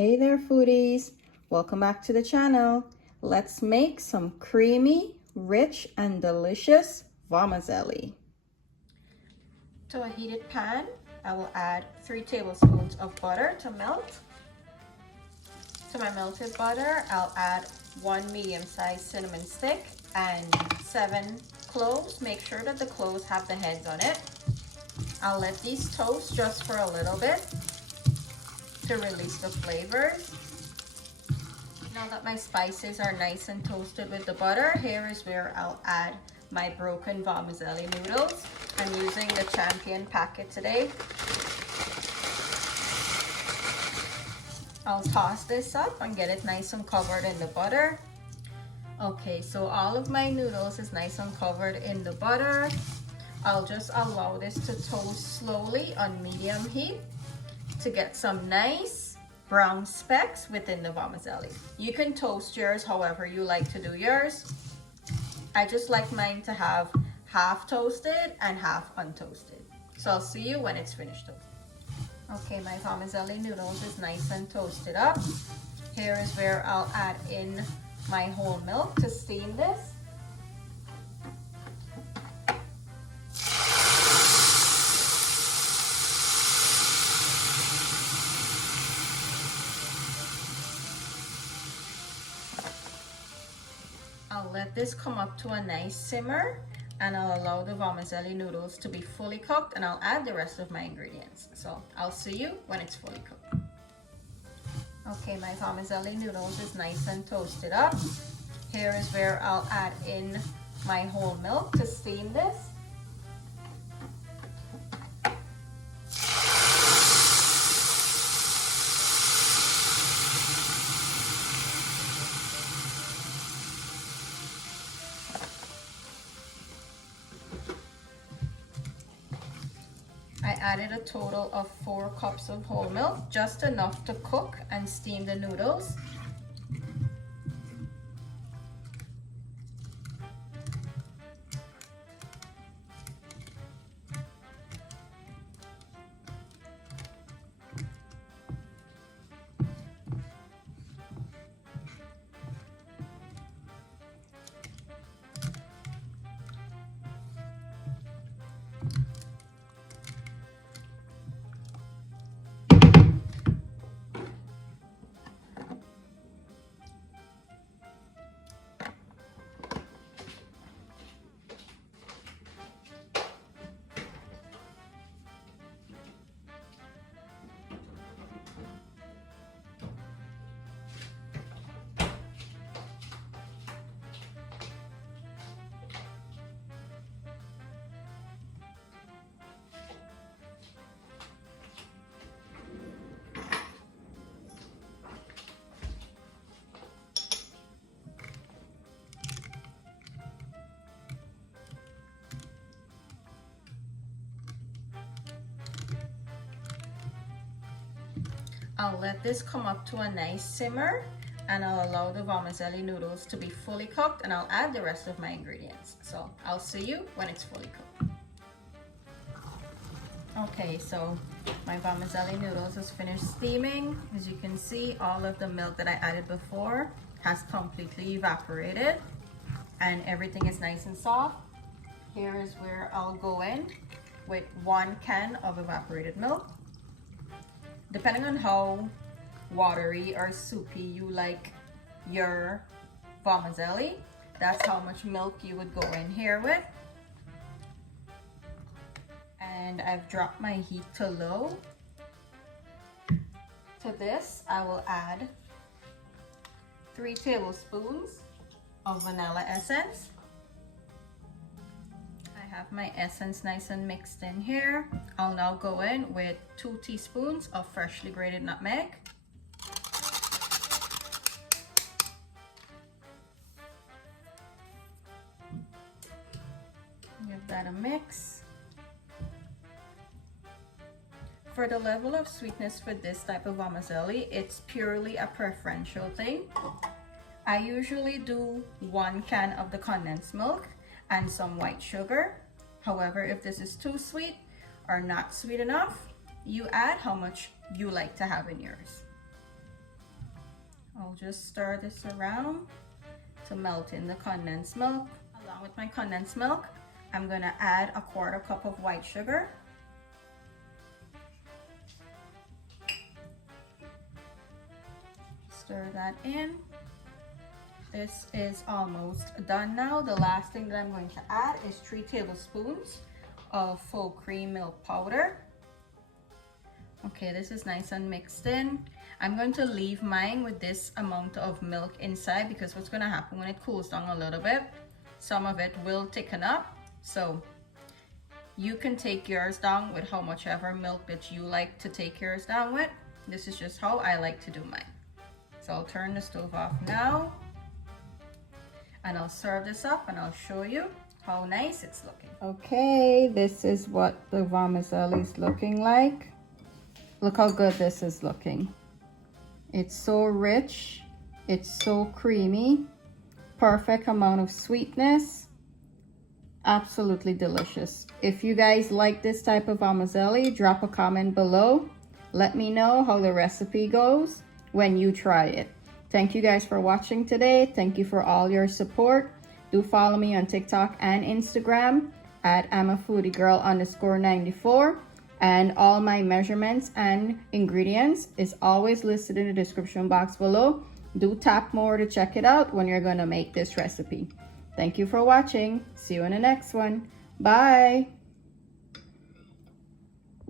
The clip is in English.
Hey there foodies, welcome back to the channel. Let's make some creamy, rich and delicious vermicelli. To a heated pan, I will add 3 tablespoons of butter to melt. To my melted butter, I'll add 1 medium-sized cinnamon stick and 7 cloves. Make sure that the cloves have the heads on it. I'll let these toast just for a little bit to release the flavors. Now that my spices are nice and toasted with the butter, here is where I'll add my broken vermicelli noodles. I'm using the Champion packet today. I'll toss this up and get it nice and covered in the butter. Okay, so all of my noodles is nice and covered in the butter. I'll just allow this to toast slowly on medium heat to get some nice brown specks within the vermicelli. You can toast yours however you like to do yours. I just like mine to have half toasted and half untoasted. So I'll see you when it's finished toasted. Okay, my vermicelli noodles is nice and toasted up. Here is where I'll add in my whole milk to steam this. I'll let this come up to a nice simmer and I'll allow the vermicelli noodles to be fully cooked and I'll add the rest of my ingredients. So I'll see you when it's fully cooked. Okay, my vermicelli noodles is nice and toasted up. Here is where I'll add in my whole milk to steam this. I added a total of 4 cups of whole milk, just enough to cook and steam the noodles. I'll let this come up to a nice simmer and I'll allow the vermicelli noodles to be fully cooked and I'll add the rest of my ingredients. So I'll see you when it's fully cooked. Okay, so my vermicelli noodles is finished steaming. As you can see, all of the milk that I added before has completely evaporated and everything is nice and soft. Here is where I'll go in with 1 can of evaporated milk. Depending on how watery or soupy you like your vermicelli, that's how much milk you would go in here with. And I've dropped my heat to low. To this, I will add 3 tablespoons of vanilla essence. I have my essence nice and mixed in here. I'll now go in with 2 teaspoons of freshly grated nutmeg. Give that a mix. For the level of sweetness for this type of vermicelli, it's purely a preferential thing. I usually do 1 can of the condensed milk and some white sugar. However, if this is too sweet or not sweet enough, you add how much you like to have in yours. I'll just stir this around to melt in the condensed milk. Along with my condensed milk, I'm gonna add a 1/4 cup of white sugar. Stir that in. This is almost done now. The last thing that I'm going to add is 3 tablespoons of full cream milk powder. Okay, this is nice and mixed in. I'm going to leave mine with this amount of milk inside because what's going to happen when it cools down a little bit, some of it will thicken up. So you can take yours down with how much ever milk that you like to take yours down with. This is just how I like to do mine. So I'll turn the stove off now and I'll serve this up and I'll show you how nice it's looking. Okay, this is what the vermicelli is looking like. Look how good this is looking. It's so rich, it's so creamy, perfect amount of sweetness, absolutely delicious. If you guys like this type of vermicelli, drop a comment below. Let me know how the recipe goes when you try it. Thank you guys for watching today. Thank you for all your support. Do follow me on TikTok and Instagram at amafoodiegirl_94. And all my measurements and ingredients is always listed in the description box below. Do tap more to check it out when you're gonna make this recipe. Thank you for watching. See you in the next one. Bye.